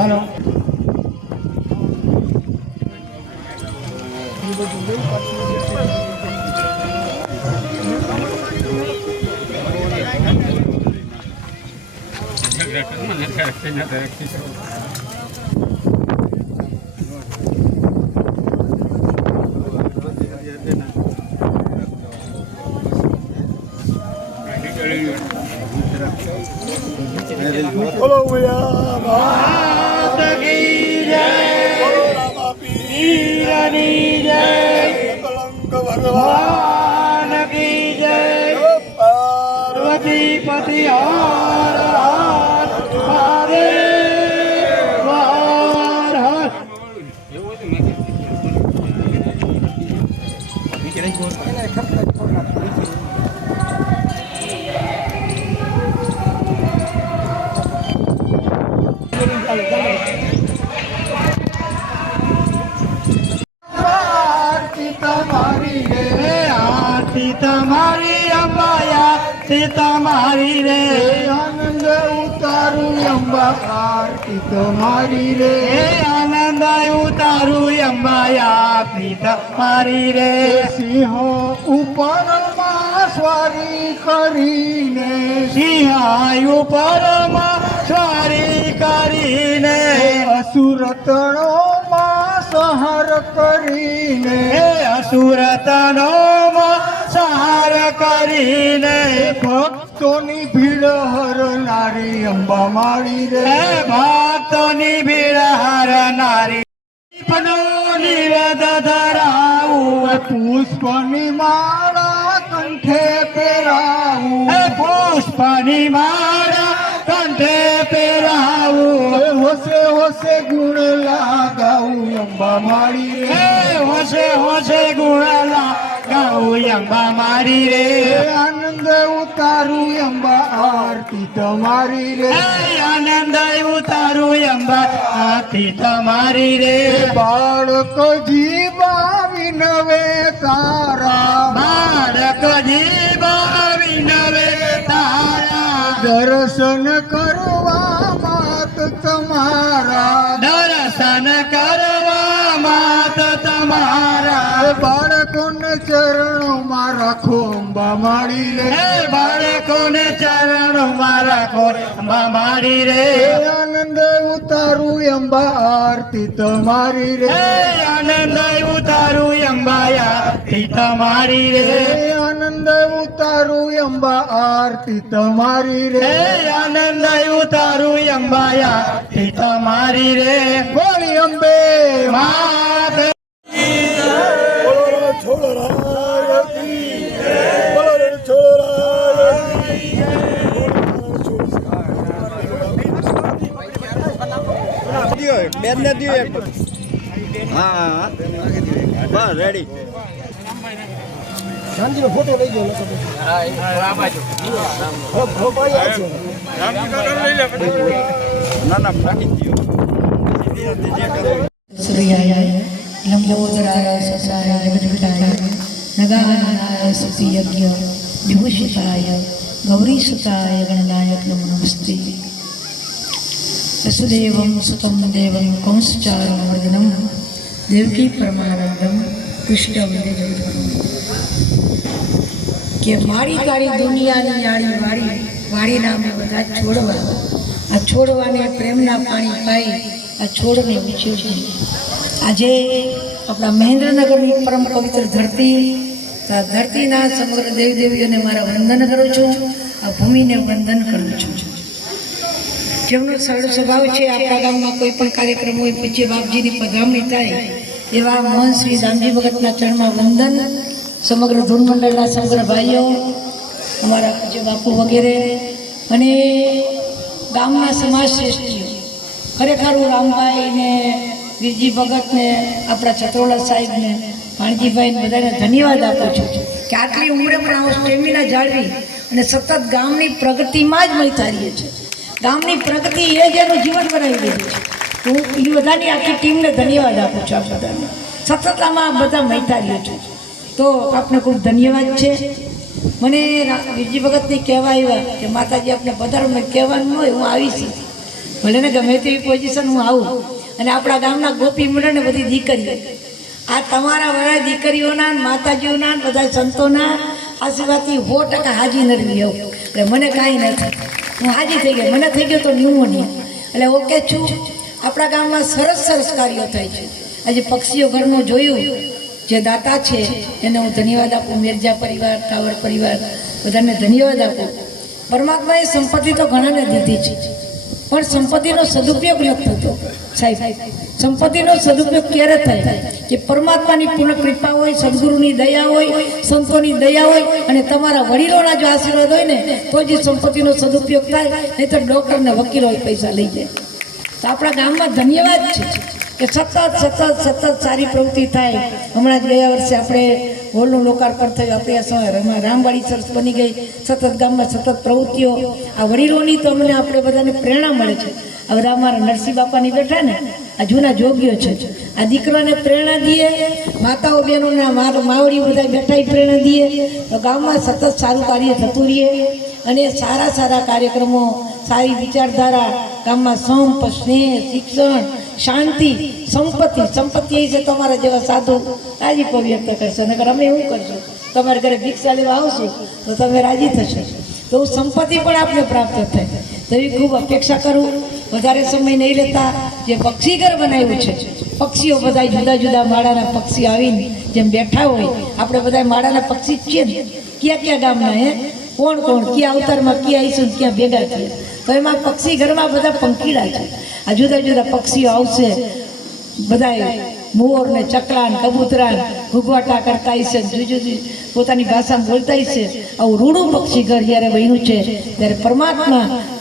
હાલો બોલો ભૈયા માત કી જય, બોલો રામા પીરની જય, કલંક ભગવાન કી જય, પાર્વતી પતિ હર હર મહાદેવ હર હર. આરતી તમારી રે, આરતી તમારી અંબાયા, આરતી તમારી રે, આનંદ ઉતારું અંબા, આરતી તમારી રે, આનંદ ઉતારું અંબાયા, આરતી તમારી રે, સિંહો ઉપર સ્વારી કરીને, સિંહ ઉપર સ્વારી કરીને, અસુર તણો સંહાર કરીને, અસુર તણો સંહાર કરીને, ભક્તોની ભીડ હરનારી અંબા માળી રે, ભક્તોની ભીડ હરનારી, નિવેદ ધરાવું, પુષ્પની માળા કંઠે પહેરાવું, પુષ્પની માળા કંઠે પહેરાવું, હોશે હોશે ગુણ લાગાવું અંબા માળી રે, હોશે હોશે ગુણ લાગાવું અંબા માળી રે, આનંદ ઉતારું અંબા, આરતી તમારી રે, આનંદ ઉતારું અંબા, આરતી તમારી રે, બાળક જીવાવી નવે તારા, બાળક જીવાવી નવે તારા, દર્શન કરવા માત તમારા, દર્શન કરવા માત તમારા, બાળકોને ચરણોમાં રાખો અંબા માળી રે, બાળકોને ચરણોમાં રાખો અંબા માળી રે, આનંદ ઉતારું અંબા, આરતી તમારી રે, આનંદ ઉતારું અંબા, આરતી તમારી રે, આનંદ ઉતારું અંબા, આરતી તમારી રે, આનંદ ઉતારું અંબા, આરતી તમારી રે, બોલી અંબે માત છોડરાય કી જય, બોલો છોડરાય કી જય, બેન ને દિયો એક. હા બસ રેડી. શાંતિનો ફોટો લઈ ગયો લોકો. હા આ બાજુ. ના ના ફાટી ગયો. સૂર્યાય લંબોદરાય સસાય જગદગતાય નગાનાય સુતિયજ્ઞ વિભૂષિતાય ગૌરીસુતાય ગણનાયક નમો નમસ્તે. વસુદેવમ સુતમ દેવમ કંસચારમ વર્ધનમ દેવકી પરમાનંદમ કૃષ્ણ વંદે જગદગુરુ. કે મારી તારી દુનિયાની જાણી વાડીના અમે બધા છોડવા, આ છોડવાને પ્રેમના પાણી પાઈ આ છોડને ઉછેર્યું. આજે આપણા મહેન્દ્રનગરની પરમ પવિત્ર ધરતી, આ ધરતીના સમગ્ર દેવદેવીઓને મારા વંદન કરું છું, આ ભૂમિને વંદન કરું છું. જેમનો સરળ સ્વભાવ છે, આપણા ગામમાં કોઈ પણ કાર્યક્રમ હોય પૂજ્ય બાપજીની પધરામણી થાય એવા મોહન શ્રી રામજી ભગતના ચરણમાં વંદન, સમગ્ર ધૂન મંડળના સમગ્ર ભાઈઓ, અમારા પૂજ્ય બાપુ વગેરે અને ગામના સમાજ શ્રેષ્ઠીઓ, ખરેખર હું રામભાઈને, વીરજી ભગતને, આપણા ચતરોલા સાહેબને, ભાણજીભાઈને બધાને ધન્યવાદ આપું છું કે આટલી ઉંમરે પણ આવો સ્ટેમિના જાળવી અને સતત ગામની પ્રગતિમાં જ મળતા રહીએ છીએ. ગામની પ્રગતિ એ જ એનું જીવન બનાવી દીધું છે. હું એ બધાની આખી ટીમને ધન્યવાદ આપું છું. આ બધાને સતત આમાં બધા મળતા રહીએ છું, તો આપને ખૂબ ધન્યવાદ છે. મને વીરજી ભગતની કહેવા આવ્યા કે માતાજી આપને પધારો, મેં કહેવાનું ન હોય, હું આવીશ. ભલે ને ગમે તેવી પોઝિશન હું આવું અને આપણા ગામના ગોપી મંડળ ને બધી દીકરીઓ, આ તમારા બધા દીકરીઓના માતાજીઓના બધા સંતોના આશીર્વાદથી 100% હાજી નરવી આવું. એટલે મને કાંઈ નથી, હું હાજી થઈ ગઈ. મને થઈ ગયો તો ન્યુમોનિયા, એટલે ઓકે છું. આપણા ગામમાં સરસ સરસ કાર્યો થાય છે. આજે પક્ષીઓ ઘરનું જોયું, જે દાતા છે એને હું ધન્યવાદ આપું. મિર્જા પરિવાર, ટાવર પરિવાર બધાને ધન્યવાદ આપું. પરમાત્માએ સંપત્તિ તો ઘણાને દીધી છે, પણ સંપત્તિનો સદુપયોગ નથી થતો સાહેબ. સંપત્તિનો સદુપયોગ ક્યારે થાય કે પરમાત્માની પૂર્ણ કૃપા હોય, સદગુરુની દયા હોય, સંતોની દયા હોય અને તમારા વડીલોના જો આશીર્વાદ હોય ને તો જ સંપત્તિનો સદુપયોગ થાય. નહીં તો ડૉક્ટર ને વકીલો પૈસા લઈ જાય. તો આપણા ગામમાં ધન્યવાદ છે કે સતત સારી પ્રવૃત્તિ થાય. હમણાં જ ગયા વર્ષે આપણે હોલનું લોકાર્પણ થયું. આપણે રામવાડી સરસ બની ગઈ. સતત ગામમાં સતત પ્રવૃત્તિઓ, આ વડીલોની તો અમને આપણે બધાને પ્રેરણા મળે છે. હવે અમારા નરસિંહ બાપાની બેઠા ને આ જૂના જોગીઓ છે, આ દીકરાને પ્રેરણા દઈએ, માતાઓ બહેનોના માવડી બધા બેઠા પ્રેરણા દઈએ તો ગામમાં સતત સારું કાર્ય થતું રહીએ અને સારા સારા કાર્યક્રમો, સારી વિચારધારા ગામમાં સંપ, સ્નેહ, શિક્ષણ, શાંતિ, સંપત્તિ એ છે. તમારા જેવા સાધુ રાજીપો વ્યક્ત કરશો, નકર અમે એવું કરશું તમારા ઘરે ભિક્ષા લેવા આવશું તો તમે રાજી થશો. તો સંપત્તિ પણ આપને પ્રાપ્ત થાય તો એવી ખૂબ અપેક્ષા કરું. વધારે સમય નહીં લેતા. જે પક્ષી ઘર બનાવ્યું છે, પક્ષીઓ બધા જુદા જુદા માળાના પક્ષી આવીને જેમ બેઠા હોય, આપણે બધા માળાના પક્ષી જ છીએ ને. ક્યાં ગામના કોણ ક્યાં અવતારમાં ક્યાં આવીશું, ક્યાં ભેગા થયા. તો એમાં પક્ષી ઘરમાં બધા પંખીડા છે. આ જુદા જુદા પક્ષીઓ આવશે, બધા મોર ને ચકલા ને કબૂતરા ઘૂઘવાટા કરતા હશે, જુદી પોતાની ભાષામાં બોલતા હશે. આવું રૂડું પક્ષી ઘર જ્યારે બન્યું છે ત્યારે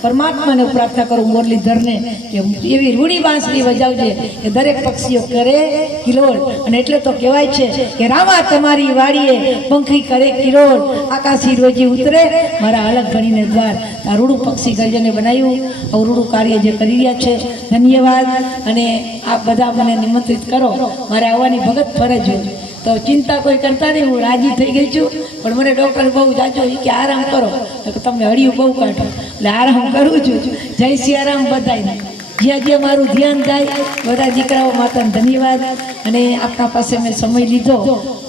પરમાત્માને પ્રાર્થના કરું મુરલીધરને કે એવી રૂડી બાંસરી વજાવજે કે દરેક પક્ષીઓ કરે કિલોલ. અને એટલે તો કહેવાય છે કે રામા તમારી વાડીએ પંખી કરે કિલોલ, આકાશી રોજી ઉતરે મારા અલગ ગણીને દ્વાર. આ રૂડું પક્ષી ઘર જેને બનાવ્યું, આવું રૂડું કાર્ય જે કરી રહ્યા છે, ધન્યવાદ. અને આપ બધા મને નિમંત્રિત કરો, મારે આવવાની ભગત ફરજ હોય તો ચિંતા કોઈ કરતા નહીં. હું રાજી થઈ ગઈ છું, પણ મને ડૉક્ટર બહુ જાજો કે આરામ કરો, તો તમે હળિયું બહુ કાઢો, એટલે આરામ કરું છું. જય સિયારામ બધાને. જ્યાં જ્યાં મારું ધ્યાન જાય બધા દીકરાઓ માતાને ધન્યવાદ. અને આપણા પાસે મેં સમય લીધો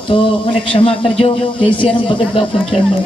તો મને ક્ષમા કરજો. જય સિયારામ. ભગત બાપુ ચરણમાં.